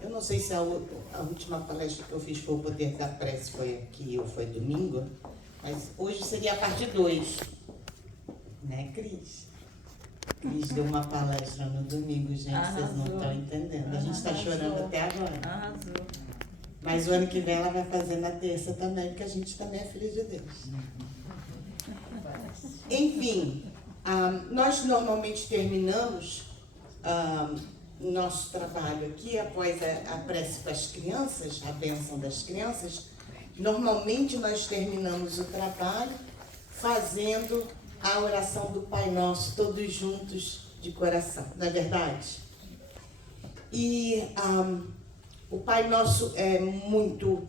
Eu não sei se a última palestra que eu fiz foi o Poder da Prece, foi aqui ou foi domingo, mas hoje seria a parte 2, né, Cris? Cris deu uma palestra no domingo, gente, Arrasou. vocês não estão entendendo. A gente está chorando até agora. Arrasou. Mas o ano que vem ela vai fazer na terça também, porque a gente também é filho de Deus. Enfim, nós normalmente terminamos nosso trabalho aqui, após a prece para as crianças, a bênção das crianças. Normalmente nós terminamos o trabalho fazendo a oração do Pai Nosso, todos juntos de coração, não é verdade? E o Pai Nosso é muito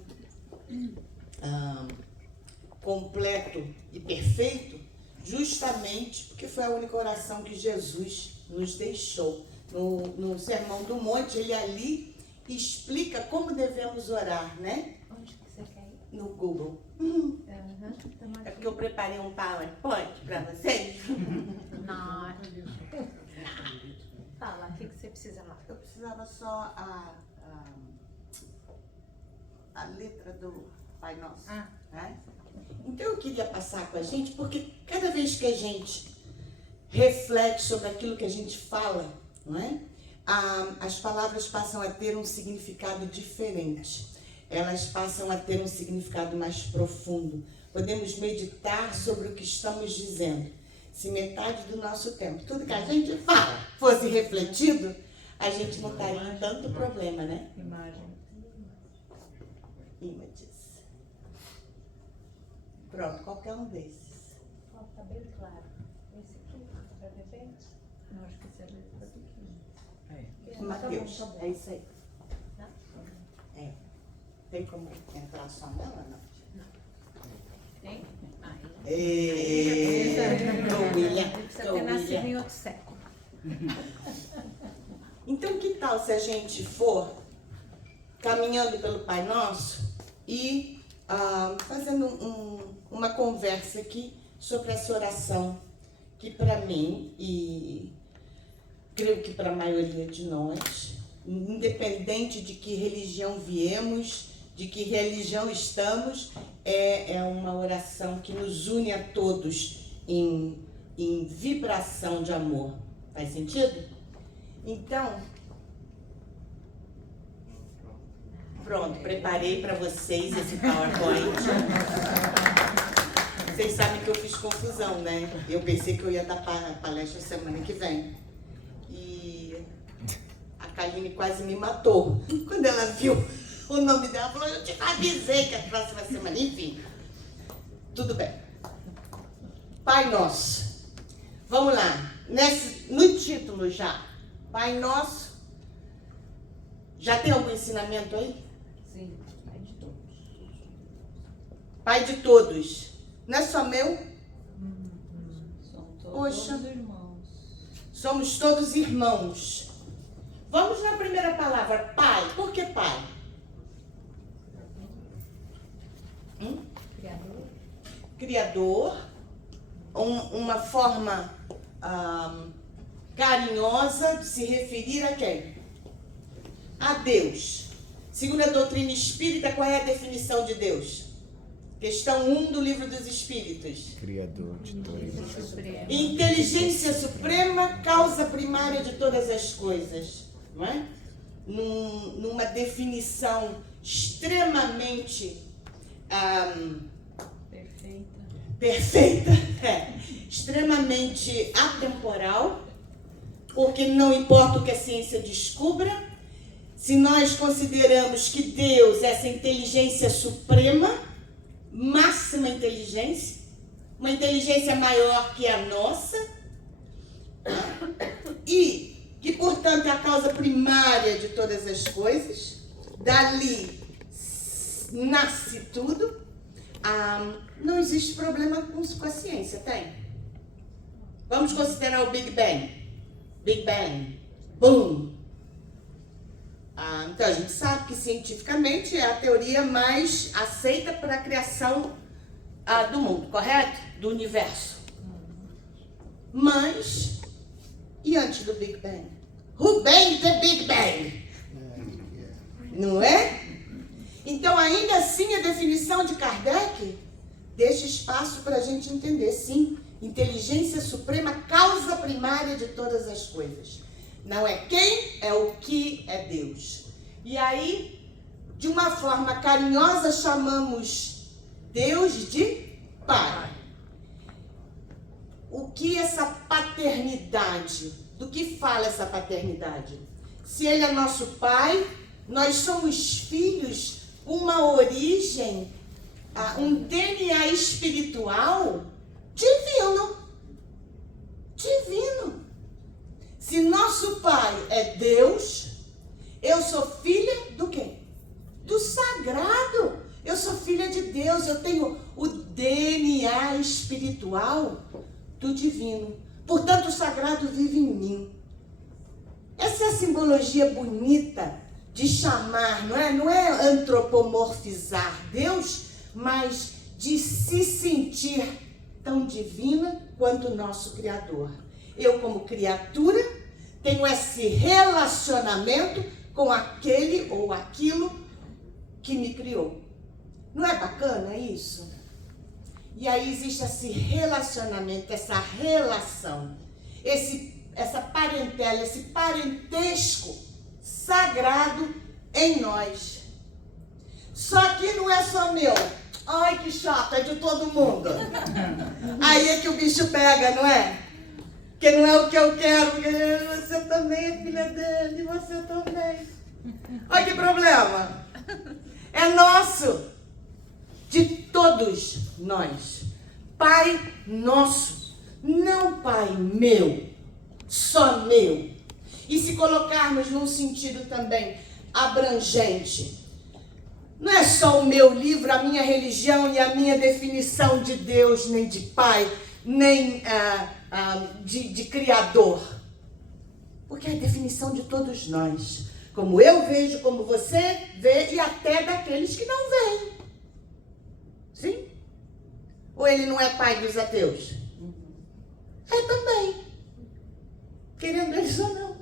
completo e perfeito, justamente porque foi a única oração que Jesus nos deixou. No Sermão do Monte, ele ali explica como devemos orar, né? Onde que você quer ir? No Google. Tá É porque eu preparei um PowerPoint para vocês. Não. Fala, o que você precisa lá? Eu precisava só a letra do Pai Nosso. Né? Então eu queria passar com a gente, porque cada vez que a gente reflete sobre aquilo que a gente fala, não é? As palavras passam a ter um significado diferente. Elas passam a ter um significado mais profundo. Podemos meditar sobre o que estamos dizendo. Se metade do nosso tempo, tudo que a gente fala, fosse refletido, a gente não estaria em tanto problema, né? Images. Pronto, qualquer um desses. Tá bem claro. Esse aqui, para beber? Eu acho que esse é letra pequena. Mateus, Tá bom. é isso aí. Tá? É. Tem como entrar só nela, não? Tem? William. Precisa ter nascido em outro século. Então, que tal se a gente for caminhando pelo Pai Nosso e fazendo uma conversa aqui sobre essa oração, que para mim, e creio que para a maioria de nós, independente de que religião viemos, de que religião estamos, é uma oração que nos une a todos em vibração de amor. Faz sentido? Então, pronto, preparei para vocês esse PowerPoint. Vocês sabem que eu fiz confusão, né? Eu pensei que eu ia dar palestra semana que vem. E a Kaline quase me matou. Quando ela viu o nome dela, falou, eu te avisei que a próxima semana, enfim. Tudo bem. Pai Nosso. Vamos lá. No título já. Pai Nosso. Já tem algum ensinamento aí? Sim, Pai de todos. Pai de todos. Não é só meu? São Poxa. todos irmãos. Somos todos irmãos. Vamos na primeira palavra, pai. Por que pai? Criador. Criador. Uma forma carinhosa de se referir a quem? A Deus. Segundo a doutrina espírita, qual é a definição de Deus? Questão 1 do Livro dos Espíritos. Criador de todas. Supremo. Inteligência suprema, causa primária de todas as coisas. Não é? Numa definição extremamente perfeita, extremamente atemporal, porque não importa o que a ciência descubra, se nós consideramos que Deus é essa inteligência suprema, máxima inteligência, uma inteligência maior que a nossa, e que, portanto, é a causa primária de todas as coisas, dali nasce tudo. Não existe problema com a ciência, tem? Vamos considerar o Big Bang. Big Bang. Boom. Então, a gente sabe que cientificamente é a teoria mais aceita para a criação do mundo, correto? Do universo. Mas E antes do Big Bang? Who banged the Big Bang? Não é? Então, ainda assim, a definição de Kardec deixa espaço para a gente entender, sim, inteligência suprema, causa primária de todas as coisas. Não é quem, é o que é Deus. E aí, de uma forma carinhosa, chamamos Deus de Pai. O que essa paternidade, do que fala essa paternidade? Se Ele é nosso Pai, nós somos filhos, uma origem, um DNA espiritual divino. Divino. Se nosso Pai é Deus, eu sou filha do quê? Do sagrado. Eu sou filha de Deus, eu tenho o DNA espiritual do divino. Portanto, o sagrado vive em mim. Essa é a simbologia bonita de chamar, não é antropomorfizar Deus, mas de se sentir tão divina quanto o nosso Criador. Eu, como criatura, tenho esse relacionamento com aquele ou aquilo que me criou. Não é bacana isso? E aí existe esse relacionamento, essa relação, essa parentela, esse parentesco sagrado em nós. Só que não é só meu. Ai, que chato, é de todo mundo. Aí é que o bicho pega, não é? Que não é o que eu quero, porque você também é filha dele, você também. Olha que problema. É nosso. De todos nós. Pai nosso. Não pai meu. Só meu. E se colocarmos num sentido também abrangente, não é só o meu livro, a minha religião e a minha definição de Deus, nem de pai, nem de criador. Porque é a definição de todos nós. Como eu vejo, como você vê, e até daqueles que não veem. Sim? Ou ele não é pai dos ateus? É também. Querendo eles ou não.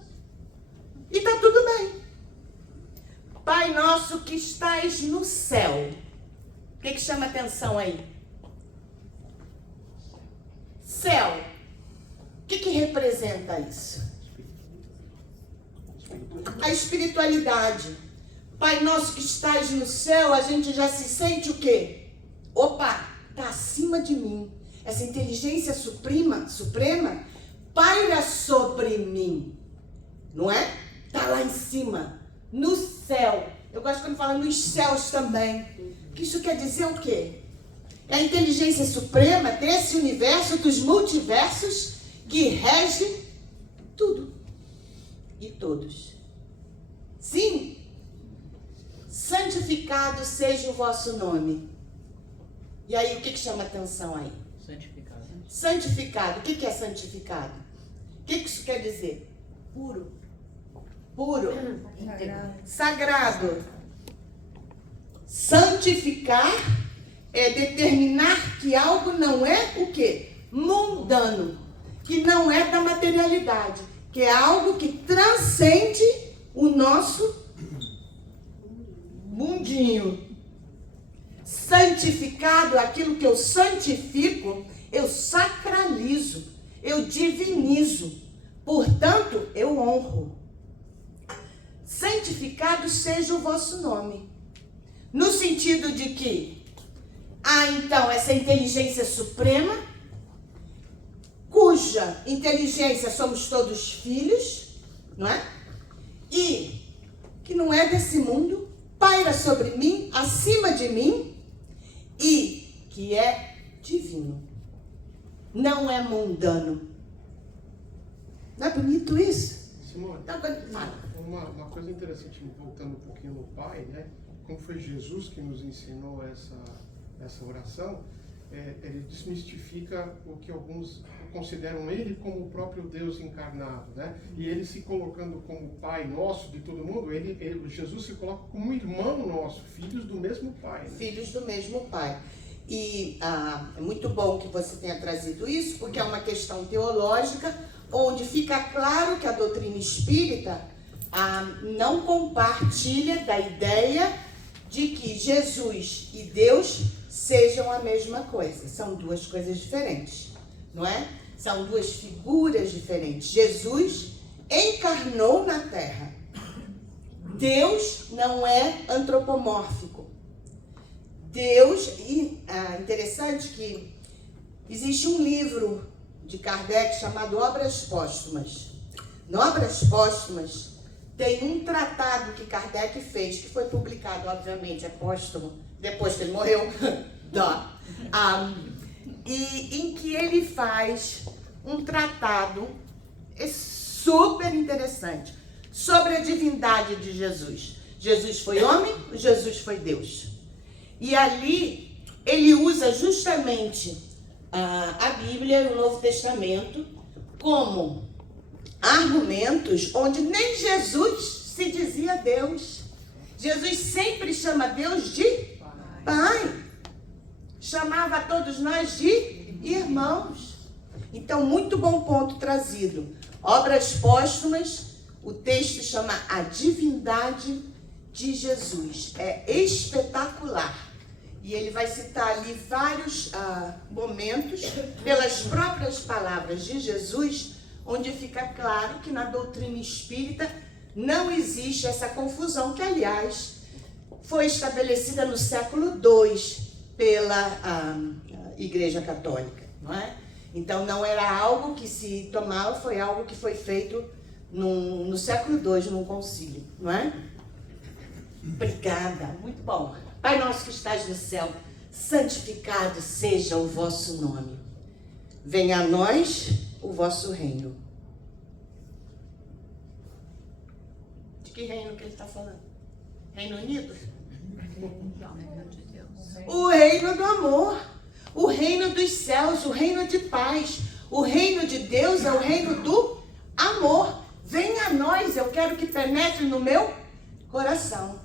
E está tudo bem. Pai nosso que estás no céu. O que chama atenção aí? Céu. O que representa isso? A espiritualidade. Pai nosso que estás no céu, a gente já se sente o quê? Opa, está acima de mim. Essa inteligência suprema paira sobre mim. Não é? Está lá em cima, no céu. Eu gosto quando fala nos céus também. Que isso quer dizer o quê? É a inteligência suprema desse universo, dos multiversos, que rege tudo e todos. Sim. Santificado seja o vosso nome. E aí, o que chama atenção aí? Santificado. Santificado. O que é santificado? O que isso quer dizer? Puro. Puro. Sagrado. Santificar é determinar que algo não é o quê? Mundano. Que não é da materialidade. Que é algo que transcende o nosso mundinho. Santificado, aquilo que eu santifico, eu sacralizo, eu divinizo. Portanto, eu honro. Santificado seja o vosso nome. No sentido de que há então essa inteligência suprema, cuja inteligência somos todos filhos, não é? E que não é desse mundo, paira sobre mim, acima de mim, e que é divino. Não é mundano. Não é bonito isso? Simone, Então, fala. uma coisa interessante, voltando um pouquinho no Pai, né? Como foi Jesus que nos ensinou essa oração, ele desmistifica o que alguns consideram ele como o próprio Deus encarnado, né? E ele se colocando como Pai nosso de todo mundo, Jesus se coloca como irmão nosso, filhos do mesmo Pai. Né? Filhos do mesmo Pai. E é muito bom que você tenha trazido isso, porque é uma questão teológica, onde fica claro que a doutrina espírita não compartilha da ideia de que Jesus e Deus sejam a mesma coisa. São duas coisas diferentes, não é? São duas figuras diferentes. Jesus encarnou na Terra. Deus não é antropomórfico. Deus, interessante que existe um livro de Kardec chamado Obras Póstumas. No Obras Póstumas tem um tratado que Kardec fez, que foi publicado, obviamente, é póstumo, depois que ele morreu, e em que ele faz um tratado super interessante sobre a divindade de Jesus. Jesus foi homem, Jesus foi Deus. E ali ele usa justamente a Bíblia e o Novo Testamento como argumentos onde nem Jesus se dizia Deus. Jesus sempre chama Deus de Pai. Chamava a todos nós de irmãos. Então, muito bom ponto trazido. Obras póstumas, o texto chama A Divindade de Jesus. É espetacular. E ele vai citar ali vários momentos, pelas próprias palavras de Jesus, onde fica claro que na doutrina espírita não existe essa confusão, que, aliás, foi estabelecida no século II pela Igreja Católica, não é? Então, não era algo que se tomava, foi algo que foi feito no século II, num concílio, não é? Obrigada, muito bom. Pai nosso que estás no céu, santificado seja o vosso nome. Venha a nós o vosso reino. De que reino que ele está falando? Reino Unido? O reino do amor, o reino dos céus, o reino de paz. O reino de Deus é o reino do amor. Venha a nós, eu quero que penetre no meu coração.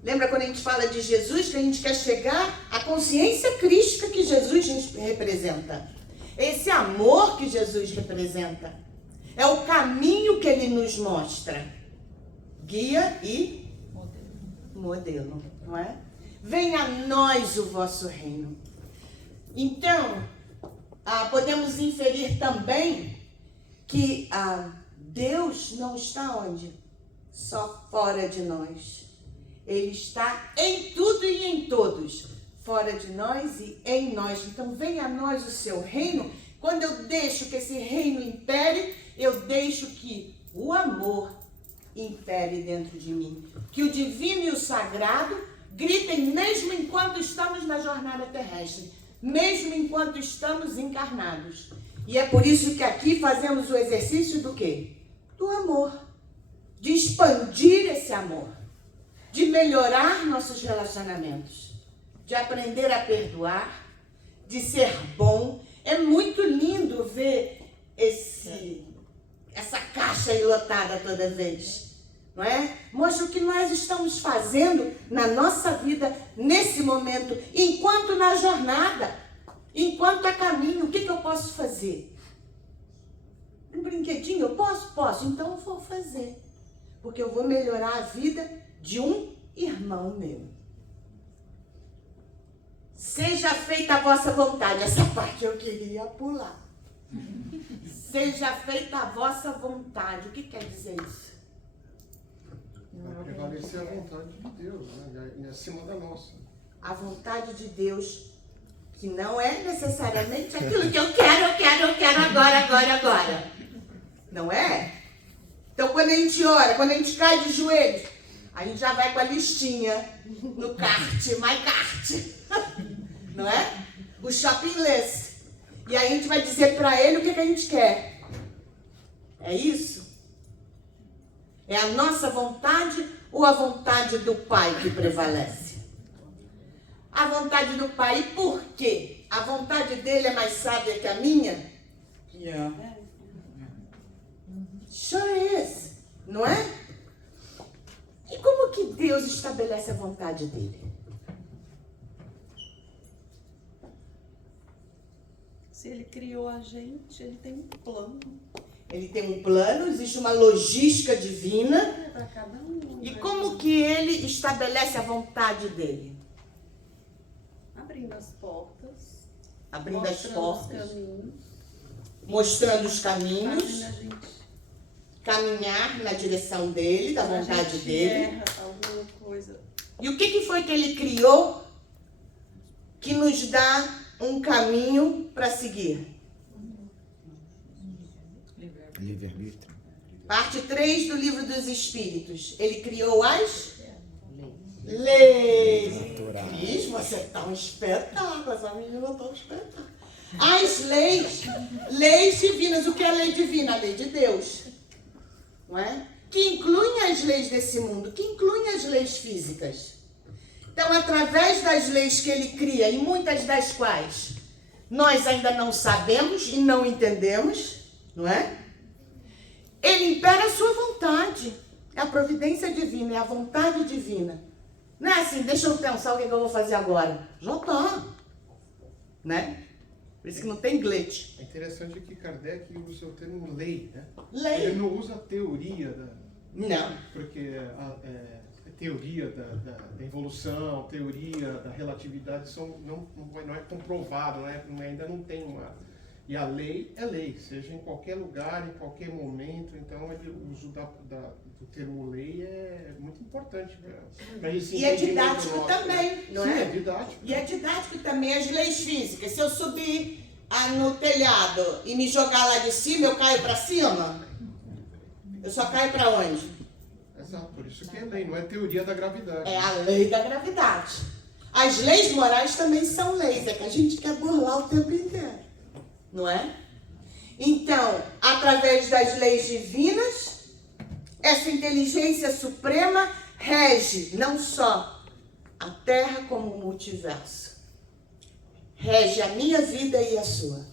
Lembra quando a gente fala de Jesus, que a gente quer chegar à consciência crística que Jesus representa? Esse amor que Jesus representa é o caminho que ele nos mostra. Guia e modelo, não é? Venha a nós o vosso reino. Então, podemos inferir também que Deus não está onde? Só fora de nós. Ele está em tudo e em todos, fora de nós e em nós. Então, venha a nós o seu reino. Quando eu deixo que esse reino impere, eu deixo que o amor impere dentro de mim. Que o divino e o sagrado gritem mesmo enquanto estamos na jornada terrestre, mesmo enquanto estamos encarnados. E é por isso que aqui fazemos o exercício do quê? Do amor. De expandir esse amor. De melhorar nossos relacionamentos, de aprender a perdoar, de ser bom. É muito lindo ver essa caixa aí lotada toda vez, não é? Mostra o que nós estamos fazendo na nossa vida, nesse momento, enquanto na jornada, enquanto a caminho. O que eu posso fazer? Um brinquedinho? Eu posso? Posso. Então eu vou fazer, porque eu vou melhorar a vida de um irmão meu. Seja feita a vossa vontade. Essa parte eu queria pular. Seja feita a vossa vontade. O que quer dizer isso? Vai prevalecer a vontade de Deus, né? Acima da nossa. A vontade de Deus, que não é necessariamente aquilo que eu quero agora. Não é? Então, quando a gente ora, quando a gente cai de joelhos, a gente já vai com a listinha no kart, my kart, não é? O shopping list. E aí a gente vai dizer para ele o que a gente quer. É isso? É a nossa vontade ou a vontade do Pai que prevalece? A vontade do Pai. E por quê? A vontade dele é mais sábia que a minha? Yeah. Sure is. Não é? E como que Deus estabelece a vontade dele? criou a gente, ele tem um plano. Ele tem um plano, existe uma logística divina. Para cada um. E como que ele estabelece a vontade dele? Abrindo as portas. Abrindo as mostrando portas, os caminhos. mostrando os Fazendo caminhos, a gente, caminhar na direção dele, da quando a vontade gente dele. erra alguma coisa. E o que foi que ele criou que nos dá um caminho para seguir? Livre-arbítrio. Parte 3 do Livro dos Espíritos. Ele criou as leis. Natural. Cris, você tá um espetáculo. Essa menina tá um espetáculo. As leis. Leis divinas. O que é lei divina? A lei de Deus. Não é? Que incluem as leis desse mundo. Que incluem as leis físicas. Então, através das leis que ele cria, e muitas das quais nós ainda não sabemos e não entendemos, não é? Ele impera a sua vontade. É a providência divina, é a vontade divina. Não é assim, deixa eu pensar o que eu vou fazer agora. Já tá. Né? Por isso que não tem glitch. É interessante que Kardec usa o termo lei, né? Lei. Ele não usa a teoria Não. porque a teoria da evolução, teoria da relatividade não é comprovado, né? Ainda não tem uma... E a lei é lei, seja em qualquer lugar, em qualquer momento. Então, o uso do termo lei é muito importante para esse E é entendimento didático nosso, também, né? não Sim, é? é didático. E é didático também as leis físicas. Se eu subir no telhado e me jogar lá de cima, eu caio para cima? Eu só caio para onde? Exato, por isso que é lei, não é teoria da gravidade. É a lei da gravidade. As leis morais também são leis, é que a gente quer burlar o tempo inteiro. Não é? Então, através das leis divinas, essa inteligência suprema rege não só a Terra como o multiverso. Rege a minha vida e a sua.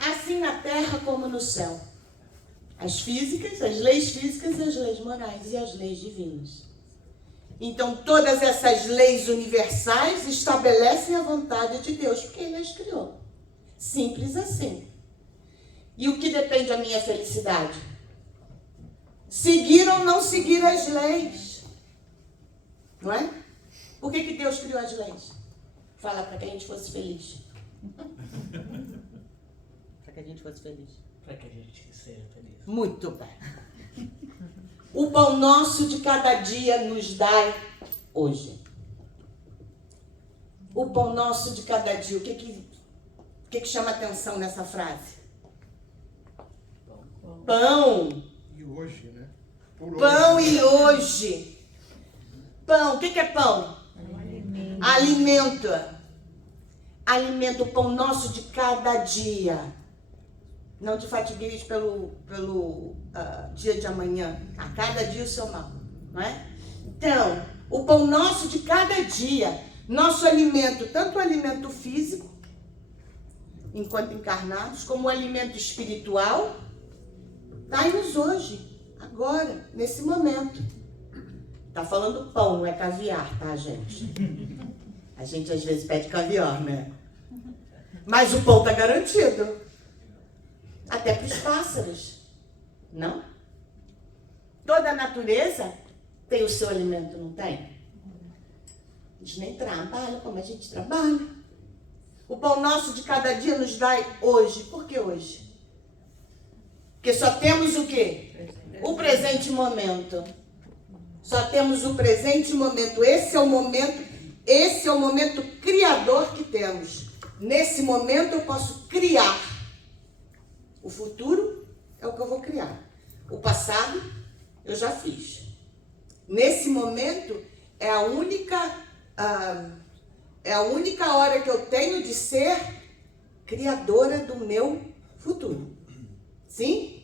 Assim na Terra como no céu. As físicas, as leis físicas, as leis morais e as leis divinas. Então, todas essas leis universais estabelecem a vontade de Deus, porque Ele as criou. Simples assim. E o que depende da minha felicidade? Seguir ou não seguir as leis. Não é? Por que Deus criou as leis? Fala para que a gente fosse feliz. Para que a gente fosse feliz. Para que a gente seja feliz. Muito bem. O pão nosso de cada dia nos dai hoje. O pão nosso de cada dia. O que chama atenção nessa frase? Pão. E hoje, né? Por Pão hoje, e hoje. Pão. O que é pão? Alimento. Alimento, o pão nosso de cada dia. Não te fatigueis pelo dia de amanhã. A cada dia o seu mal. Não é? Então, o pão nosso de cada dia. Nosso alimento, tanto o alimento físico, enquanto encarnados, como o alimento espiritual, dai-nos hoje, agora, nesse momento. Tá falando pão, não é caviar, tá, gente? A gente às vezes pede caviar, né? Mas o pão tá garantido. Até para os pássaros. Não? Toda a natureza tem o seu alimento, não tem? Eles nem trabalham como a gente trabalha. O pão nosso de cada dia nos dai hoje. Por que hoje? Porque só temos o quê? O presente momento. Só temos o presente momento. Esse é o momento criador que temos. Nesse momento eu posso criar. O futuro é o que eu vou criar. O passado eu já fiz. Nesse momento é a única hora que eu tenho de ser criadora do meu futuro. Sim?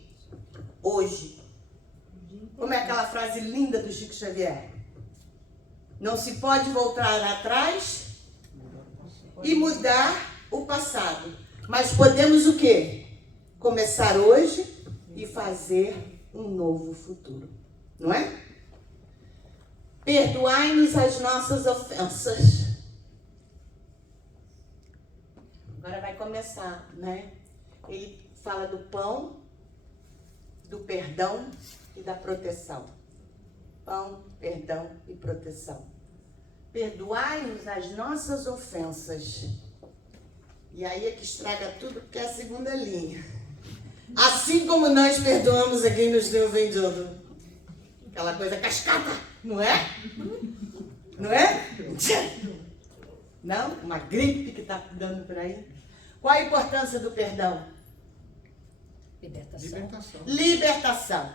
Hoje. Como é aquela frase linda do Chico Xavier? Não se pode voltar atrás e mudar o passado. Mas podemos o quê? Começar hoje e fazer um novo futuro. Não é? Perdoai-nos as nossas ofensas. Agora vai começar, né? Ele fala do pão, do perdão e da proteção. Pão, perdão e proteção. Perdoai-nos as nossas ofensas. E aí é que estraga tudo, porque é a segunda linha. Assim como nós perdoamos a quem nos tem ofendido. Aquela coisa cascata, não é? Não é? Não? Uma gripe que está dando por aí. Qual a importância do perdão? Libertação. Libertação.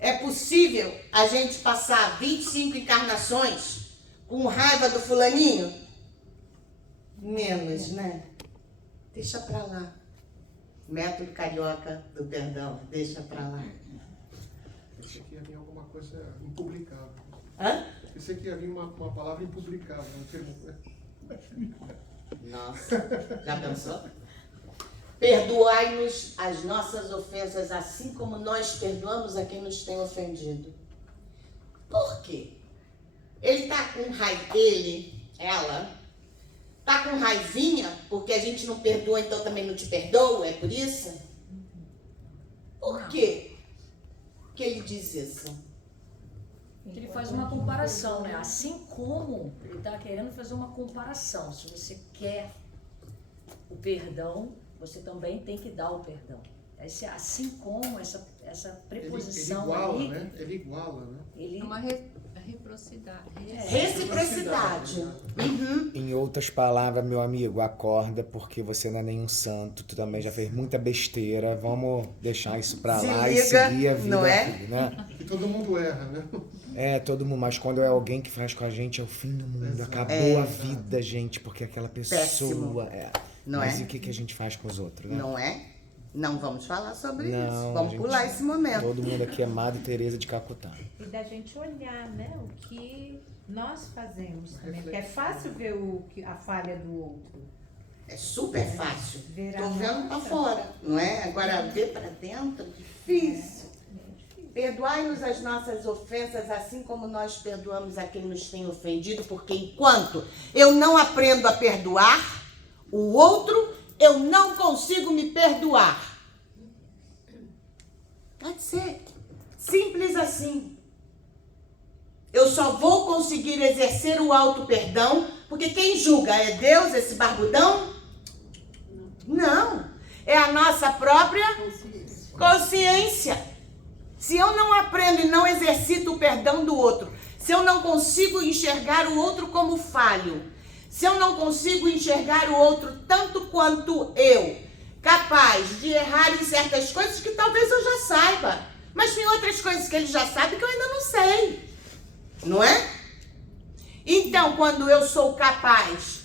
É possível a gente passar 25 encarnações com raiva do fulaninho? Menos, né? Deixa pra lá. Método carioca do perdão. Deixa pra lá. Pensei que ia vir alguma coisa impublicável. Hã? Pensei que ia vir uma palavra impublicável, um termo. Nossa, já pensou? Perdoai-nos as nossas ofensas, assim como nós perdoamos a quem nos tem ofendido. Por quê? Ele tá com raiva, ela, tá com raivinha porque a gente não perdoa, então também não te perdoo, é por isso? Por quê que ele diz isso? Ele faz uma comparação, né? Assim como ele está querendo fazer uma comparação. Se você quer o perdão, você também tem que dar o perdão. Assim como essa preposição ele iguala, ali, né? Ele iguala, né? ele Uma reciprocidade. Reciprocidade. Uhum. Em outras palavras, meu amigo, acorda porque você não é nenhum santo, tu também já fez muita besteira, vamos deixar isso pra Se lá e liga, seguir a vida, não é? né? E todo mundo erra, né? É, todo mundo, mas quando é alguém que faz com a gente, é o fim do mundo, Exato. acabou a vida, gente, porque aquela pessoa... Péssimo. Não Mas é? e o que a gente faz com os outros, né? Não é? Não vamos falar sobre Não, isso. Vamos gente, pular esse momento. Todo mundo aqui é Madre Teresa de Calcutá. E da gente olhar, né, o que nós fazemos também. Porque é fácil ver a falha do outro. É super fácil. Ver a Tô vendo pra nossa. fora, não é? Agora ver pra dentro, difícil. Perdoai-nos as nossas ofensas, assim como nós perdoamos a quem nos tem ofendido, porque enquanto eu não aprendo a perdoar o outro, eu não consigo me perdoar. Pode ser. Simples assim. Eu só vou conseguir exercer o auto-perdão, porque quem julga é Deus, esse barbudão? Não. É a nossa própria consciência. Se eu não aprendo e não exercito o perdão do outro, se eu não consigo enxergar o outro como falho, se eu não consigo enxergar o outro tanto quanto eu, capaz de errar em certas coisas que talvez eu já saiba, mas tem outras coisas que ele já sabe que eu ainda não sei, não é? Então, quando eu sou capaz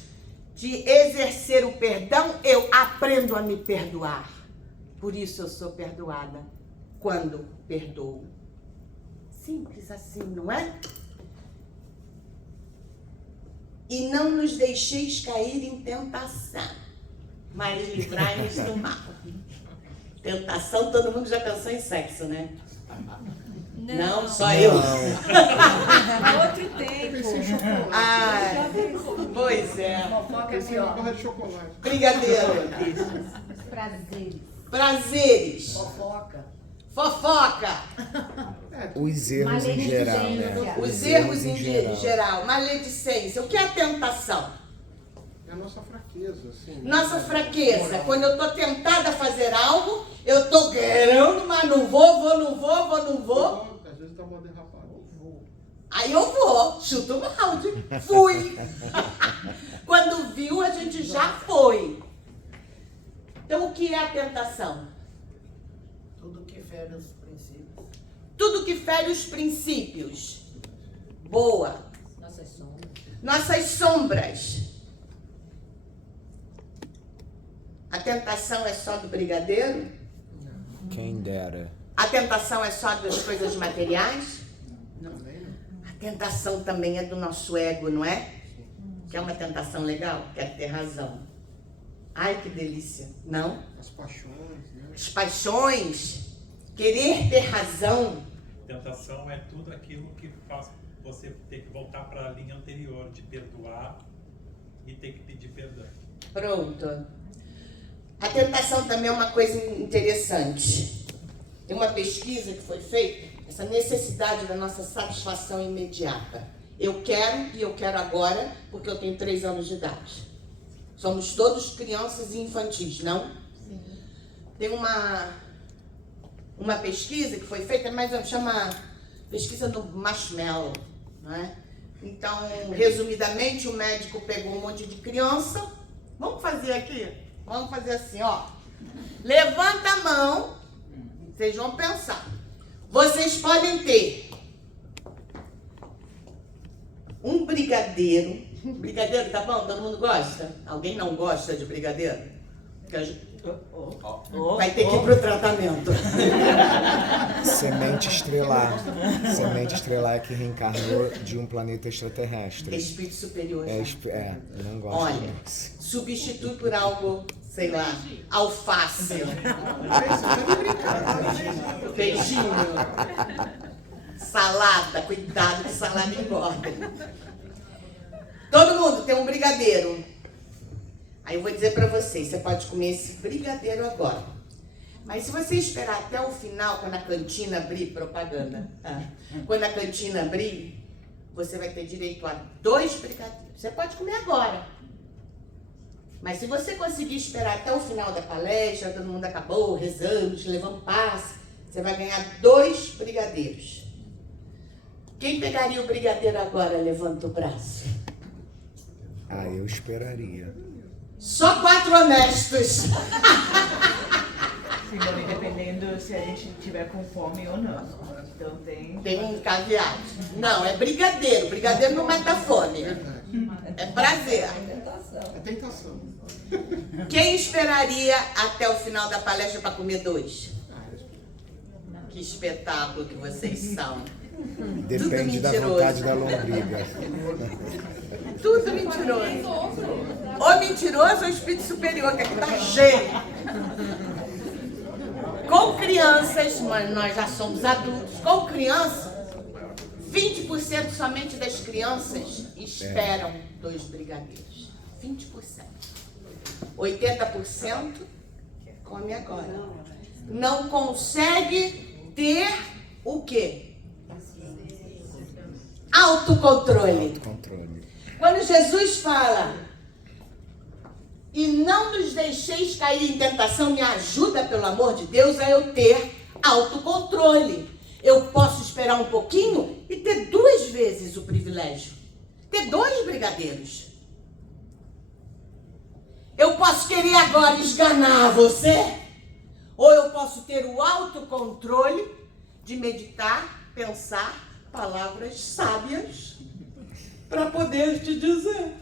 de exercer o perdão, eu aprendo a me perdoar. Por isso eu sou perdoada quando perdoo. Simples assim, não é? E não nos deixeis cair em tentação, mas livrai-nos do mal. Tentação, todo mundo já pensou em sexo, né? Não, só eu. Outro tempo. Pensei em chocolate. Ah, pois é. fofoca é Pensei numa pior. barra de chocolate. Brigadeiro. Os prazeres. Prazeres. Fofoca. Fofoca. Os erros em geral, né? Os erros em geral. Maledicência. O que é a tentação? É a nossa fraqueza, assim. Nossa né? fraqueza. Moral. Quando eu tô tentada a fazer algo, eu tô querendo, mas não vou. Às vezes dá uma derrapada. Vou. Aí eu vou, chuto o balde. Fui. Quando viu, a gente já foi. Então, o que é a tentação? Tudo que fere os princípios. Tudo que fere os princípios. Boa. Nossas sombras. Nossas sombras. A tentação é só do brigadeiro? Quem dera. A tentação é só das coisas materiais? Também não. A tentação também é do nosso ego, não é? Que é uma tentação legal? Quero ter razão. Ai, que delícia. Não? As paixões, né? As paixões. Querer ter razão. Tentação é tudo aquilo que faz você ter que voltar para a linha anterior, de perdoar e ter que pedir perdão. Pronto. A tentação também é uma coisa interessante. Tem uma pesquisa que foi feita, essa necessidade da nossa satisfação imediata. Eu quero e eu quero agora, porque eu tenho 3 anos de idade. Somos todos crianças e infantis, não? Sim. Tem uma pesquisa que foi feita, mas chama pesquisa do marshmallow, não é? Então, resumidamente, o médico pegou um monte de criança. Vamos fazer aqui? Vamos fazer assim, ó. Levanta a mão. Vocês vão pensar. Vocês podem ter um brigadeiro. Brigadeiro, tá bom? Todo mundo gosta? Alguém não gosta de brigadeiro? Vai ter que ir pro tratamento. Semente estrelar. Semente estrelar que reencarnou de um planeta extraterrestre. Espírito superior. Eu não gosto Olha, disso. substitui por algo, sei lá, alface. Beijinho. Salada, cuidado que salada engorda. Todo mundo tem um brigadeiro. Aí eu vou dizer pra vocês, você pode comer esse brigadeiro agora. Mas se você esperar até o final, quando a cantina abrir, propaganda, tá? Quando a cantina abrir, você vai ter direito a 2 brigadeiros. Você pode comer agora. Mas se você conseguir esperar até o final da palestra, todo mundo acabou, rezamos, levamos passe, você vai ganhar 2 brigadeiros. Quem pegaria o brigadeiro agora, levanta o braço. Ah, eu esperaria. Só 4 honestos. Simone, dependendo se a gente tiver com fome ou não. Então Tem um caveado. Não, é brigadeiro. Brigadeiro não mata a fome. É prazer. É tentação. Quem esperaria até o final da palestra para comer 2? Que espetáculo que vocês são. Depende da vontade da lombriga. Tudo mentiroso. Ou mentiroso ou espírito superior, que aqui tá cheio. Com crianças, mas nós já somos adultos, com crianças, 20% somente das crianças esperam 2 brigadeiros. 20%. 80% come agora. Não consegue ter o quê? Autocontrole. Autocontrole. Quando Jesus fala, e não nos deixeis cair em tentação, me ajuda, pelo amor de Deus, a eu ter autocontrole. Eu posso esperar um pouquinho e ter 2 vezes o privilégio. Ter 2 brigadeiros. Eu posso querer agora esganar você, ou eu posso ter o autocontrole de meditar, pensar palavras sábias para poder te dizer.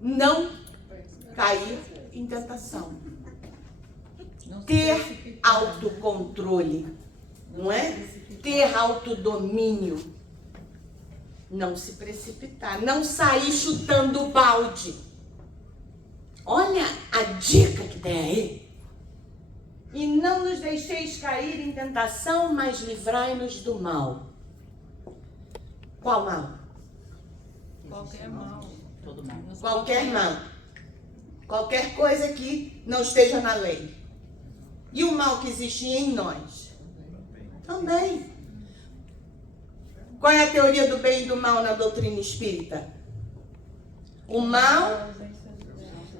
Não cair em tentação. Ter autocontrole, não é? Ter autodomínio. Não se precipitar, não sair chutando o balde. Olha a dica que tem aí. E não nos deixeis cair em tentação, mas livrai-nos do mal. Qual mal? Qualquer mal. Todo mal. Qualquer mal. Qualquer coisa que não esteja na lei. E o mal que existe em nós? Também. Qual é a teoria do bem e do mal na doutrina espírita? O mal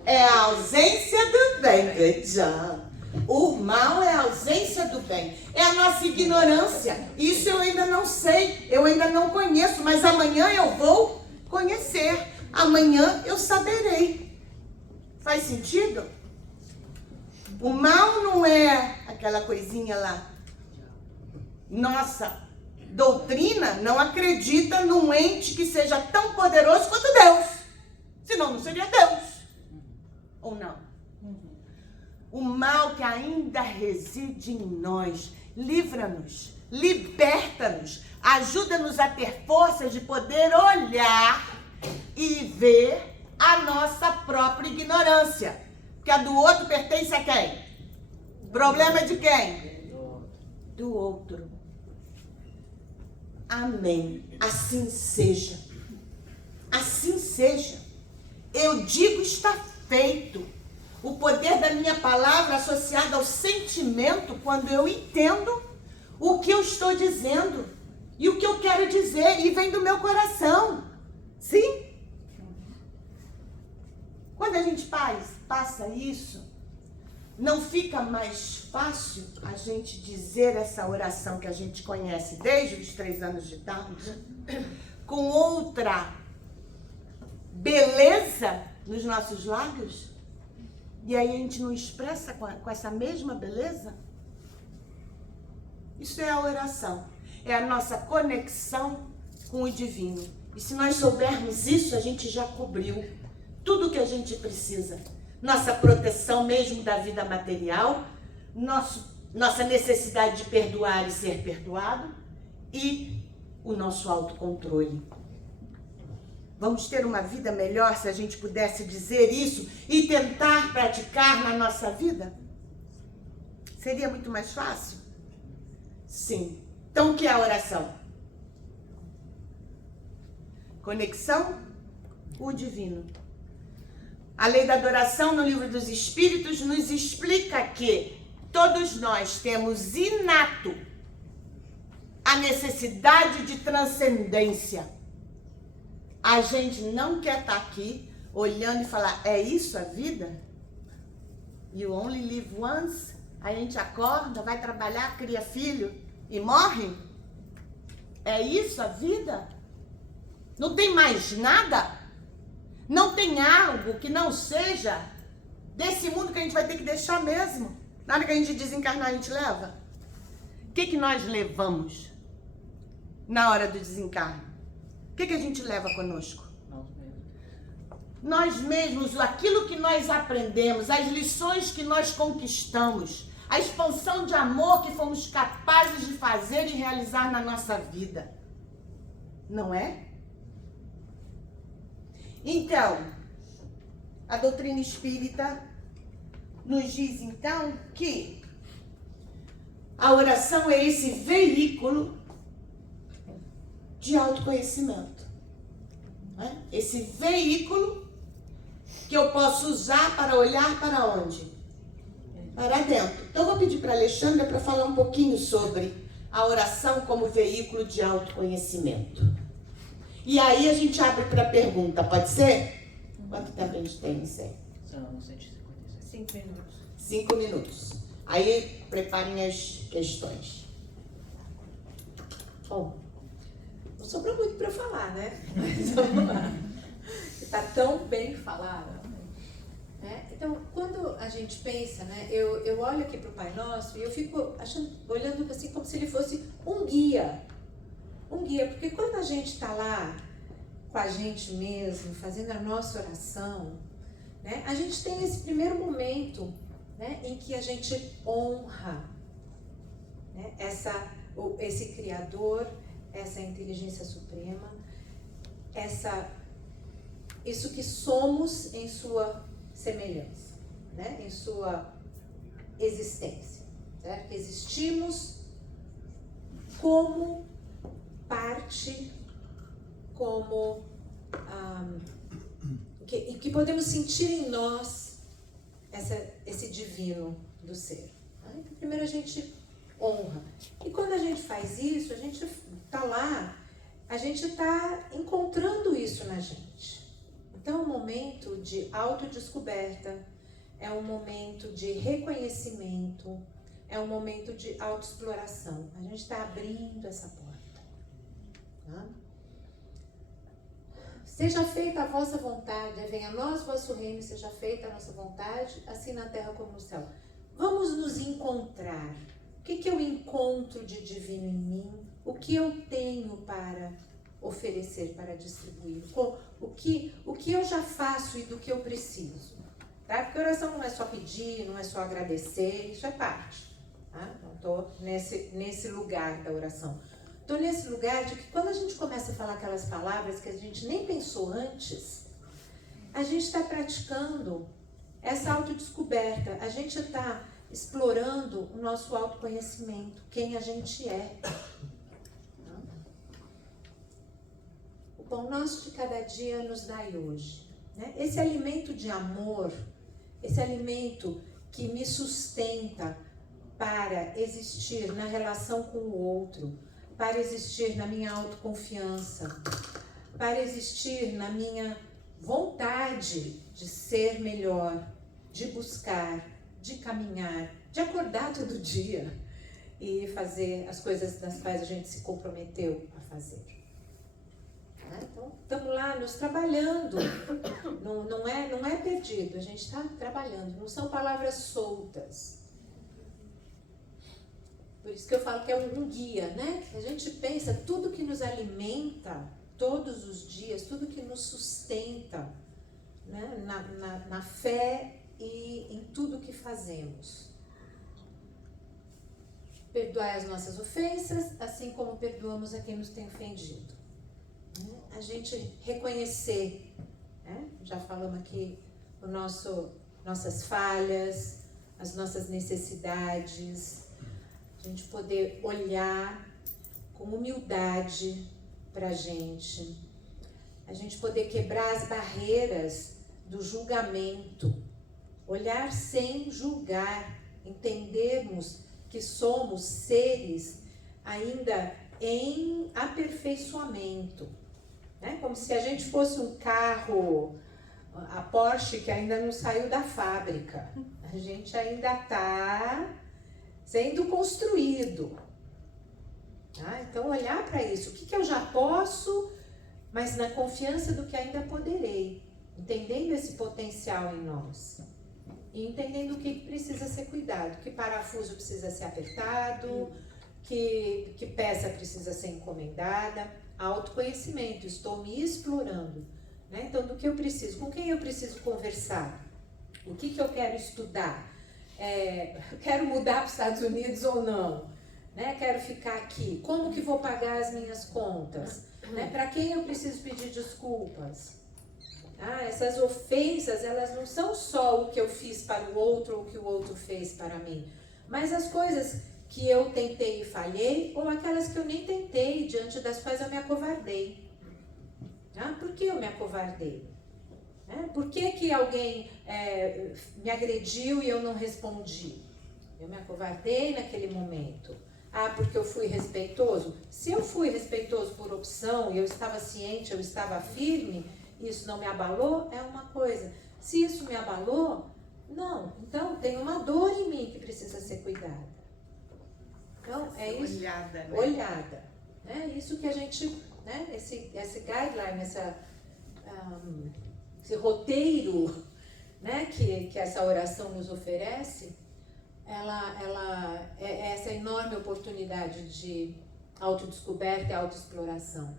é a ausência do bem. Good job. O mal é a ausência do bem. É a nossa ignorância. Isso eu ainda não sei, eu ainda não conheço, mas amanhã eu vou conhecer. Amanhã eu saberei. Faz sentido? O mal não é aquela coisinha lá. Nossa doutrina não acredita num ente que seja tão poderoso quanto Deus. Senão não seria Deus. Ou não? O mal que ainda reside em nós, livra-nos, liberta-nos, ajuda-nos a ter forças de poder olhar e ver a nossa própria ignorância. Porque a do outro pertence a quem? Problema de quem? Do outro. Amém. Assim seja. Assim seja. Eu digo está feito. O poder da minha palavra associado ao sentimento, quando eu entendo o que eu estou dizendo e o que eu quero dizer, e vem do meu coração. Sim? Quando a gente passa isso, não fica mais fácil a gente dizer essa oração que a gente conhece desde os 3 anos de idade, com outra beleza nos nossos lábios? E aí a gente não expressa com essa mesma beleza? Isso é a oração. É a nossa conexão com o divino. E se nós soubermos isso, a gente já cobriu tudo o que a gente precisa. Nossa proteção mesmo da vida material, nossa necessidade de perdoar e ser perdoado e o nosso autocontrole. Vamos ter uma vida melhor se a gente pudesse dizer isso e tentar praticar na nossa vida? Seria muito mais fácil? Sim. Então, o que é a oração? Conexão com o divino. A lei da adoração no Livro dos Espíritos nos explica que todos nós temos inato a necessidade de transcendência. A gente não quer estar aqui olhando e falar, é isso a vida? You only live once? Aí a gente acorda, vai trabalhar, cria filho e morre? É isso a vida? Não tem mais nada? Não tem algo que não seja desse mundo que a gente vai ter que deixar mesmo? Na hora que a gente desencarnar, a gente leva? O que nós levamos na hora do desencarne? O que a gente leva conosco? Nós mesmos, aquilo que nós aprendemos, as lições que nós conquistamos, a expansão de amor que fomos capazes de fazer e realizar na nossa vida. Não é? Então, a doutrina espírita nos diz então que a oração é esse veículo de autoconhecimento. Né? Esse veículo que eu posso usar para olhar para onde? Para dentro. Então, vou pedir para a Alexandra para falar um pouquinho sobre a oração como veículo de autoconhecimento. E aí a gente abre para pergunta, pode ser? Quanto tempo a gente tem, não sei? São 156. 5 minutos. 5 minutos. Aí, preparem as questões. Bom, não sobrou muito para eu falar, né? Mas vamos lá. Está tão bem falado. Né? Então, quando a gente pensa, né? Eu olho aqui para o Pai Nosso e eu fico olhando assim como se ele fosse um guia. Um guia, porque quando a gente está lá com a gente mesmo, fazendo a nossa oração, né? A gente tem esse primeiro momento, né? Em que a gente honra, né? Esse Criador, essa inteligência suprema, isso que somos em sua semelhança, né? Em sua existência, certo? Que existimos como parte, como que podemos sentir em nós esse divino do ser. Né? Então, primeiro a gente honra. E quando a gente faz isso, a gente está lá, a gente está encontrando isso na gente. Então é um momento de autodescoberta, é um momento de reconhecimento, é um momento de autoexploração. A gente está abrindo essa porta. Tá? Seja feita a vossa vontade, venha a nós o vosso reino, seja feita a nossa vontade, assim na terra como no céu. Vamos nos encontrar. O que eu encontro de divino em mim? O que eu tenho para oferecer, para distribuir? O que eu já faço e do que eu preciso? Tá? Porque oração não é só pedir, não é só agradecer, isso é parte. Tá? Não estou nesse lugar da oração. Estou nesse lugar de que quando a gente começa a falar aquelas palavras que a gente nem pensou antes, a gente está praticando essa autodescoberta, a gente está explorando o nosso autoconhecimento, quem a gente é. O pão nosso de cada dia nos dai hoje. Né? Esse alimento de amor esse alimento que me sustenta para existir na relação com o outro, para existir na minha autoconfiança, para existir na minha vontade de ser melhor, de buscar, de caminhar, de acordar todo dia e fazer as coisas das quais a gente se comprometeu a fazer. Então, estamos lá nos trabalhando, não é perdido, a gente está trabalhando, não são palavras soltas. Por isso que eu falo que é um guia, né? A gente pensa tudo que nos alimenta todos os dias, tudo que nos sustenta, né? Na fé e em tudo que fazemos. Perdoai as nossas ofensas, assim como perdoamos a quem nos tem ofendido. A gente reconhecer, né? Já falamos aqui, nossas falhas, as nossas necessidades, a gente poder olhar com humildade para a gente poder quebrar as barreiras do julgamento, olhar sem julgar, entendermos que somos seres ainda em aperfeiçoamento, né? Como se a gente fosse um carro, a Porsche que ainda não saiu da fábrica, a gente ainda está sendo construído. Então olhar para isso, o que eu já posso, mas na confiança do que ainda poderei, entendendo esse potencial em nós. E entendendo o que precisa ser cuidado, que parafuso precisa ser apertado, que peça precisa ser encomendada. Autoconhecimento, estou me explorando, né? Então, do que eu preciso, com quem eu preciso conversar, o que eu quero estudar, quero mudar para os Estados Unidos ou não, né? Quero ficar aqui, como que vou pagar as minhas contas, né? Para quem eu preciso pedir desculpas. Essas ofensas, elas não são só o que eu fiz para o outro ou o que o outro fez para mim, mas as coisas que eu tentei e falhei, ou aquelas que eu nem tentei, diante das quais eu me acovardei. Por que eu me acovardei? Por que alguém me agrediu e eu não respondi? Eu me acovardei naquele momento. Porque eu fui respeitoso? Se eu fui respeitoso por opção, e eu estava ciente, eu estava firme, isso não me abalou, é uma coisa. Se isso me abalou, não. Então, tem uma dor em mim que precisa ser cuidada. Então, é isso. Olhada, né? Olhada. Isso que a gente, né? Esse guideline, esse roteiro, né? Que essa oração nos oferece, ela é essa enorme oportunidade de autodescoberta e autoexploração.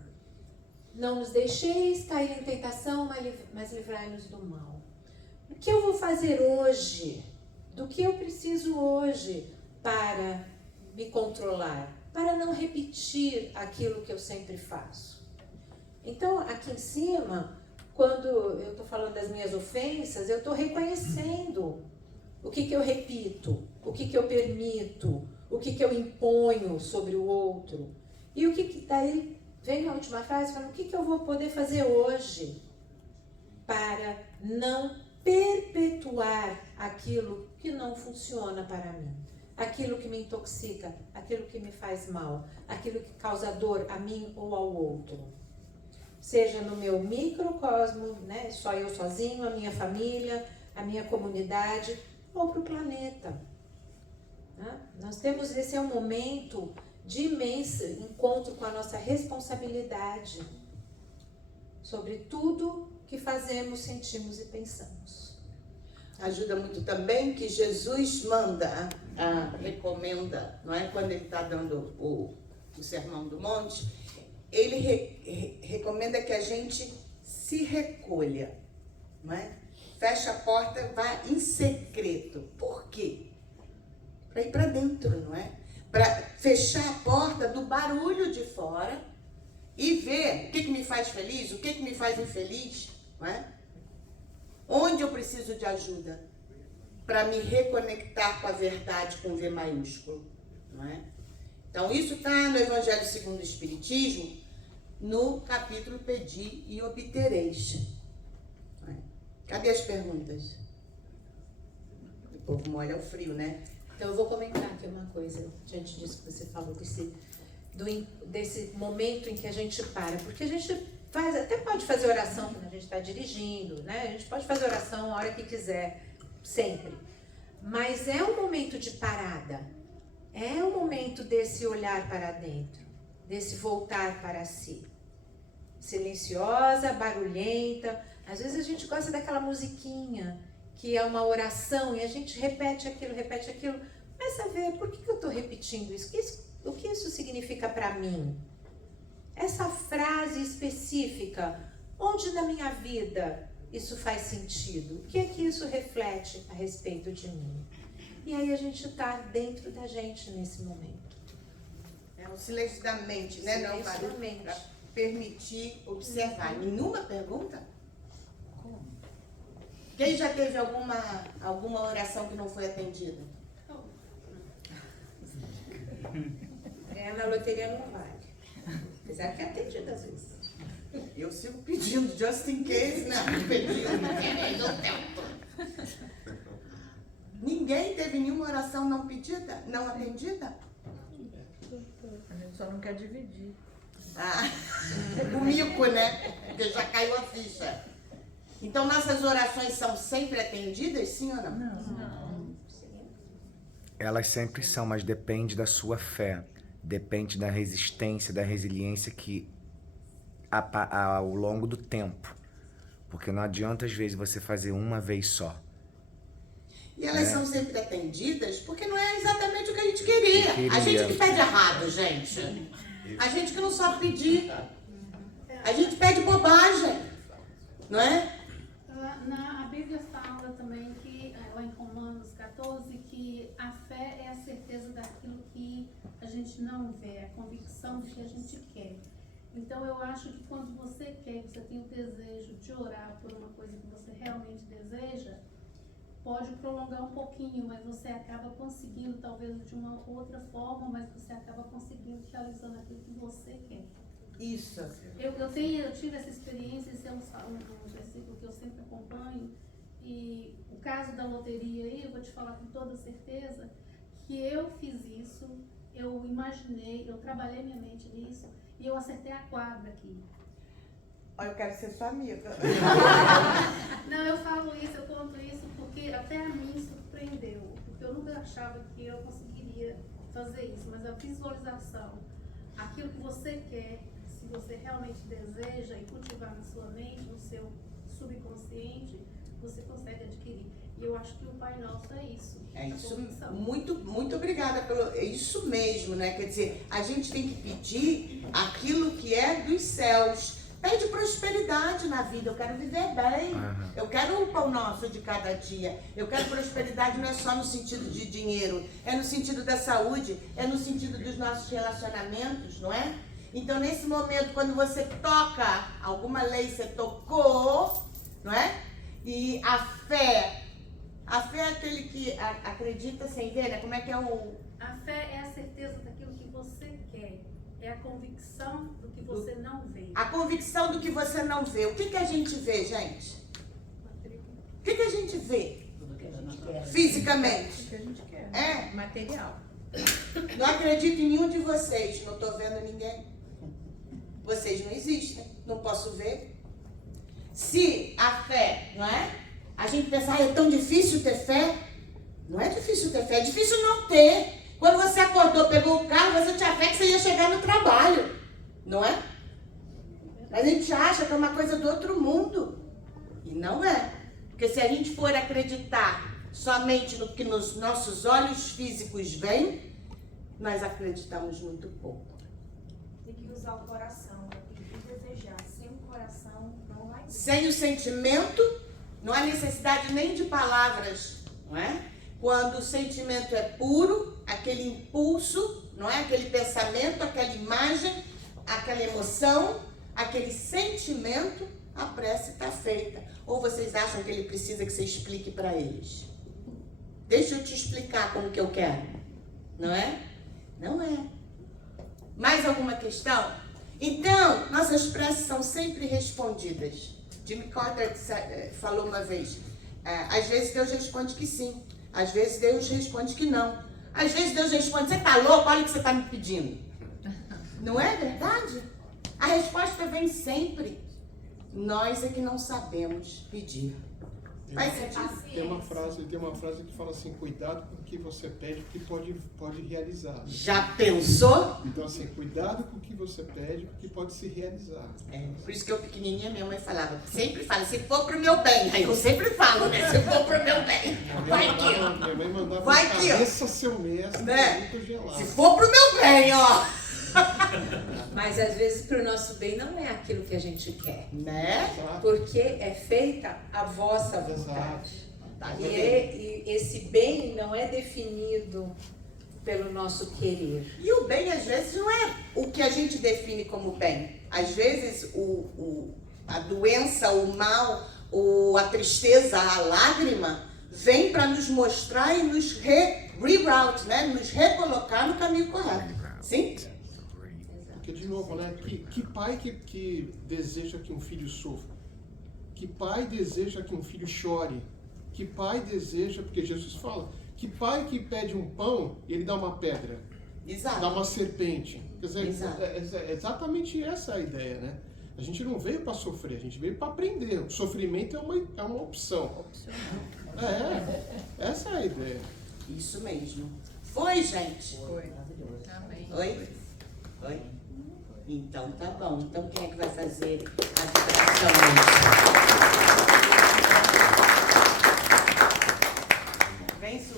Não nos deixeis cair em tentação, mas livrai-nos do mal. O que eu vou fazer hoje? Do que eu preciso hoje para me controlar? Para não repetir aquilo que eu sempre faço. Então, aqui em cima, quando eu estou falando das minhas ofensas, eu estou reconhecendo o que eu repito, o que eu permito, o que eu imponho sobre o outro. E o que daí vem na última frase falando, o que eu vou poder fazer hoje para não perpetuar aquilo que não funciona para mim, aquilo que me intoxica, aquilo que me faz mal, aquilo que causa dor a mim ou ao outro. Seja no meu microcosmo, né, só eu sozinho, a minha família, a minha comunidade, ou para o planeta. Nós temos, esse é um momento de imenso encontro com a nossa responsabilidade sobre tudo que fazemos, sentimos e pensamos. Ajuda muito também que Jesus manda, recomenda, não é? Quando ele está dando o Sermão do Monte, ele recomenda que a gente se recolha, não é? Fecha a porta, vá em secreto. Por quê? Para ir para dentro, não é? Para fechar a porta do barulho de fora e ver o que me faz feliz, o que me faz infeliz, não é? Onde eu preciso de ajuda para me reconectar com a verdade com V maiúsculo, não é? Então, isso está no Evangelho segundo o Espiritismo, no capítulo Pedi e Obtereis. Não é? Cadê as perguntas? povo molha o frio, né? Então eu vou comentar aqui uma coisa, diante disso que você falou, desse momento em que a gente para. Porque a gente até pode fazer oração quando a gente está dirigindo, né? A gente pode fazer oração a hora que quiser, sempre. Mas é um momento de parada. É um momento desse olhar para dentro, desse voltar para si. Silenciosa, barulhenta. Às vezes a gente gosta daquela musiquinha que é uma oração e a gente repete aquilo. Começa a ver, por que eu estou repetindo isso? O que isso significa para mim? Essa frase específica, onde na minha vida isso faz sentido? O que é que isso reflete a respeito de mim? E aí a gente está dentro da gente nesse momento. É o silêncio da mente, né? Não, Silêncio da mente. para permitir observar. Nenhuma pergunta? Quem já teve alguma oração que não foi atendida? Na loteria não vale. Apesar que é atendida às vezes. Eu sigo pedindo, just in case, não, pedindo, o tempo. Ninguém teve nenhuma oração não pedida, não atendida? A gente só não quer dividir. Ah, o mico, né? Porque já caiu a ficha. Então, nossas orações são sempre atendidas, sim ou não? Não. Elas sempre são, mas depende da sua fé. Depende da resistência, da resiliência que ao longo do tempo. Porque não adianta, às vezes, você fazer uma vez só. E elas são sempre atendidas porque não é exatamente o que a gente queria. A gente que pede errado, gente. A gente que não sabe pedir. A gente pede bobagem. Não é? A Bíblia fala também que, lá em Romanos 14, que a fé é a certeza daquilo que a gente não vê, a convicção de que a gente quer. Então eu acho que quando você quer, você tem o desejo de orar por uma coisa que você realmente deseja, pode prolongar um pouquinho, mas você acaba conseguindo, talvez de uma outra forma, mas você acaba conseguindo realizando aquilo que você quer. Isso. Eu tive essa experiência, esse é um versículo que eu sempre acompanho, e o caso da loteria aí, eu vou te falar com toda certeza, que eu fiz isso, eu imaginei, eu trabalhei minha mente nisso, e eu acertei a quadra aqui. Olha, eu quero ser sua amiga. Não, eu falo isso, eu conto isso, porque até a mim surpreendeu, porque eu nunca achava que eu conseguiria fazer isso, mas a visualização, aquilo que você quer, se você realmente deseja e cultivar na sua mente, no seu subconsciente, você consegue adquirir. E eu acho que o Pai Nosso é isso. É isso. Muito obrigada pelo. É isso mesmo, né? Quer dizer, a gente tem que pedir aquilo que é dos céus. Pede prosperidade na vida. Eu quero viver bem. Eu quero o pão nosso de cada dia. Eu quero prosperidade não é só no sentido de dinheiro, é no sentido da saúde, é no sentido dos nossos relacionamentos, não é? Então, nesse momento, quando você toca alguma lei, você tocou, não é? E a fé é aquele que acredita sem ver, né? Como é que é o... A fé é a certeza daquilo que você quer. É a convicção do que você não vê. A convicção do que você não vê. O que a gente vê, gente? O que a gente vê? Tudo que a gente quer. Fisicamente. O que a gente quer. É. Material. Não acredito em nenhum de vocês. Não estou vendo ninguém. Vocês não existem. Não posso ver. Se a fé, não é? A gente pensa, é tão difícil ter fé. Não é difícil ter fé, é difícil não ter. Quando você acordou, pegou o carro, você tinha fé que você ia chegar no trabalho. Não é? Mas a gente acha que é uma coisa do outro mundo. E não é. Porque se a gente for acreditar somente no que nos nossos olhos físicos veem, nós acreditamos muito pouco. Tem que usar o coração, tem que desejar. Sem o coração, não vai ter. Sem o sentimento, não há necessidade nem de palavras, não é? Quando o sentimento é puro, aquele impulso, não é? Aquele pensamento, aquela imagem, aquela emoção, aquele sentimento, a prece está feita. Ou vocês acham que ele precisa que você explique para eles? Deixa eu te explicar como que eu quero. Não é? Não é. Mais alguma questão? Então, nossas preces são sempre respondidas. Jimmy Carter falou uma vez, às vezes Deus responde que sim, Às vezes Deus responde que não. Às vezes Deus responde, você tá louco? Olha o que você tá me pedindo. Não é verdade? A resposta vem sempre. Nós é que não sabemos pedir. Faz sentido? Tem uma frase que fala assim, cuidado com o que você pede, porque pode realizar. Já pensou? Então assim, cuidado com o que você pede, porque pode se realizar. É, por isso que eu pequenininha, minha mãe falava, sempre fala, se for pro meu bem. Aí eu sempre falo, né? Se for pro meu bem. Vai aqui, ó. Minha mãe mandava Vai aqui, ó. cabeça seu mestre, Né? muito gelado. Se for pro meu bem, ó. Mas às vezes para o nosso bem não é aquilo que a gente quer. Né? Porque é feita a vossa vontade. E esse bem não é definido pelo nosso querer. E o bem, às vezes, não é o que a gente define como bem. Às vezes, a doença, o mal, a tristeza, a lágrima, vem para nos mostrar e nos reroute, né? Nos recolocar no caminho correto. Sim? Porque, de novo, né? Que pai que deseja que um filho sofra? Que pai deseja que um filho chore? Que pai deseja, porque Jesus fala, que pai que pede um pão e ele dá uma pedra? Exato. Dá uma serpente. Quer dizer, Exato. é exatamente essa a ideia, né? A gente não veio para sofrer, a gente veio para aprender. O sofrimento é uma opção. Essa é a ideia. Isso mesmo. Foi, gente? Foi. Amém. Oi? Oi? Então tá bom. Então quem é que vai fazer a vibração hoje? Vem, Su.